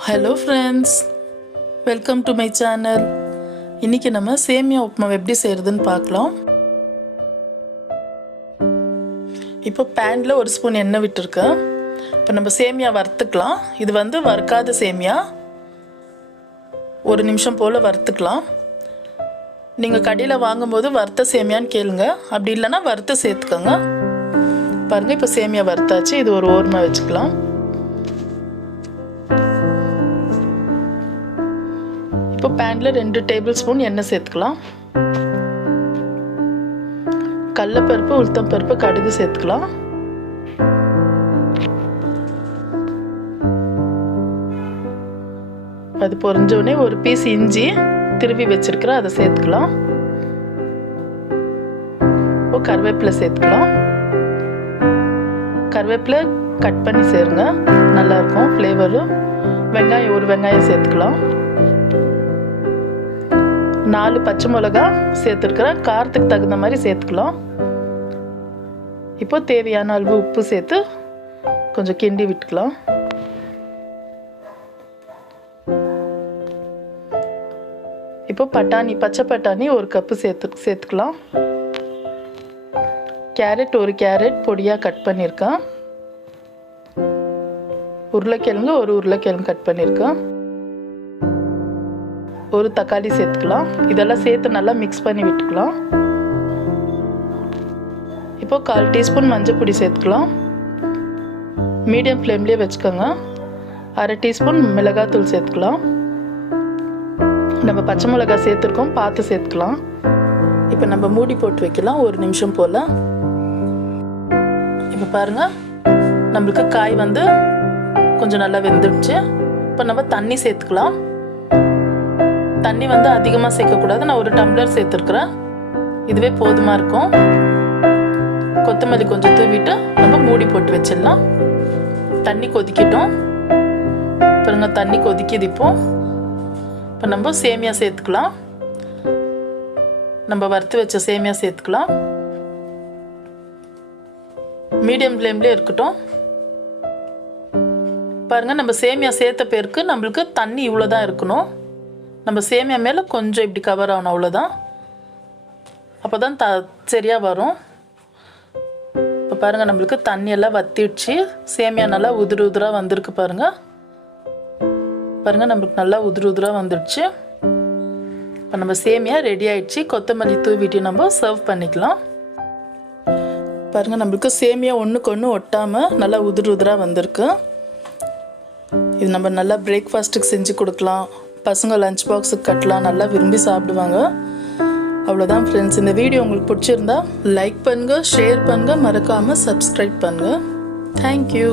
Hello friends, welcome to my channel. இன்னைக்கு நம்ம சேமியா உப்புமா எப்படி செய்யறதுன்னு பார்க்கலாம். இப்போ panல ஒரு ஸ்பூன் எண்ணெய் விட்டுருக்கேன். இப்போ நம்ம சேமியா வறுத்துக்கலாம். இது வந்து வறுக்காத சேமியா. ஒரு நிமிஷம் போல வறுத்துக்கலாம். நீங்க கடையில வாங்கும்போது வறுத்த சேமியான்னு கேளுங்க. அப்படி இல்லனா வறுத்து சேர்த்துக்கங்க. பாருங்க இப்போ சேமியா வறுத்தாச்சு. இது ஒரு ஓரமா வச்சுக்கலாம். இப்போ panல 2 டேபிள் ஸ்பூன் எண்ணெய் சேர்த்துக்கலாம். கடலைப்பருப்பு, உளுத்தம் பருப்பு, கடுகு சேர்த்துக்கலாம். அது பொரிஞ்ச உடனே ஒரு பீஸ் இஞ்சி திருவி வச்சிருக்கிறேன், அதை சேர்த்துக்கலாம். இப்போ கருவேப்பிலை சேர்த்துக்கலாம். கருவேப்பிலை கட் பண்ணி சேருங்க, நல்லா இருக்கும் ஃப்ளேவரு. வெங்காயம், ஒரு வெங்காயம் சேர்த்துக்கலாம். 4 பச்சை மிளகா சேர்த்துருக்கிறேன், காரத்துக்கு தகுந்த மாதிரி சேர்த்துக்கலாம். இப்போ தேவையான அளவு உப்பு சேர்த்து கொஞ்சம் கிண்டி விட்டுக்கலாம். இப்போ பட்டாணி, பச்சை பட்டாணி ஒரு கப்பு சேர்த்துக்கலாம். கேரட், ஒரு கேரட் பொடியாக கட் பண்ணியிருக்கேன். உருளைக்கிழங்கு, ஒரு உருளைக்கிழங்கு கட் பண்ணியிருக்கேன். ஒரு தக்காளி சேர்த்துக்கலாம். இதெல்லாம் சேர்த்து நல்லா மிக்ஸ் பண்ணி விட்டுக்கலாம். இப்போ 1/4 டீஸ்பூன் மஞ்சள் பொடி சேர்த்துக்கலாம். மீடியம் ஃப்ளேம்லேயே வச்சுக்கோங்க. 1/2 டீஸ்பூன் மிளகாத்தூள் சேர்த்துக்கலாம். நம்ம பச்சை மிளகா சேர்த்துருக்கோம், பார்த்து சேர்த்துக்கலாம். இப்போ நம்ம மூடி போட்டு வைக்கலாம் ஒரு நிமிஷம் போல். இப்போ பாருங்கள், நம்மளுக்கு காய் வந்து கொஞ்சம் நல்லா வெந்துடுச்சு. இப்போ நம்ம தண்ணி சேர்த்துக்கலாம். தண்ணி வந்து அதிகமாக சேர்க்கக்கூடாது. நான் ஒரு டம்ளர் சேர்த்துருக்குறேன், இதுவே போதுமாக இருக்கும். கொத்தமல்லி கொஞ்சம் தூவிட்டு நம்ம மூடி போட்டு வச்சிடலாம். தண்ணி கொதிக்கட்டும். பாருங்க, தண்ணி கொதிக்குது. இப்போ நம்ம சேமியா சேர்த்துக்கலாம். நம்ம வறுத்து வச்ச சேமியா சேர்த்துக்கலாம். மீடியம் ஃப்ளேம்லேயே இருக்கட்டும். பாருங்கள், நம்ம சேமியா சேர்த்த பேருக்கு நம்மளுக்கு தண்ணி இவ்வளோ தான் இருக்கணும். நம்ம சேமியா மேலே கொஞ்சம் இப்படி கவர் ஆகணும், அவ்வளோதான். அப்போ தான் சரியாக வரும். இப்போ பாருங்கள், நம்மளுக்கு தண்ணியெல்லாம் வத்திடுச்சு. சேமியா நல்லா உதிரு உதிராக வந்திருக்கு. பாருங்கள் நம்மளுக்கு நல்லா உதிரு உதிராக வந்துடுச்சு. இப்போ நம்ம சேமியா ரெடி ஆகிடுச்சு. கொத்தமல்லி தூவிட்டு நம்ம சர்வ் பண்ணிக்கலாம். பாருங்கள், நம்மளுக்கு சேமியா ஒன்றுக்கு ஒன்று ஒட்டாமல் நல்லா உதிரு உதிராக வந்திருக்கு. இது நம்ம நல்லா பிரேக்ஃபாஸ்ட்டுக்கு செஞ்சு கொடுக்கலாம். பசங்க லஞ்ச் பாக்ஸுக்கு கட்டலாம், நல்லா விரும்பி சாப்பிடுவாங்க. அவ்வளோதான் ஃப்ரெண்ட்ஸ். இந்த வீடியோ உங்களுக்கு பிடிச்சிருந்தா லைக் பண்ணுங்கள், ஷேர் பண்ணுங்கள், மறக்காமல் சப்ஸ்கிரைப் பண்ணுங்கள். தேங்க்யூ.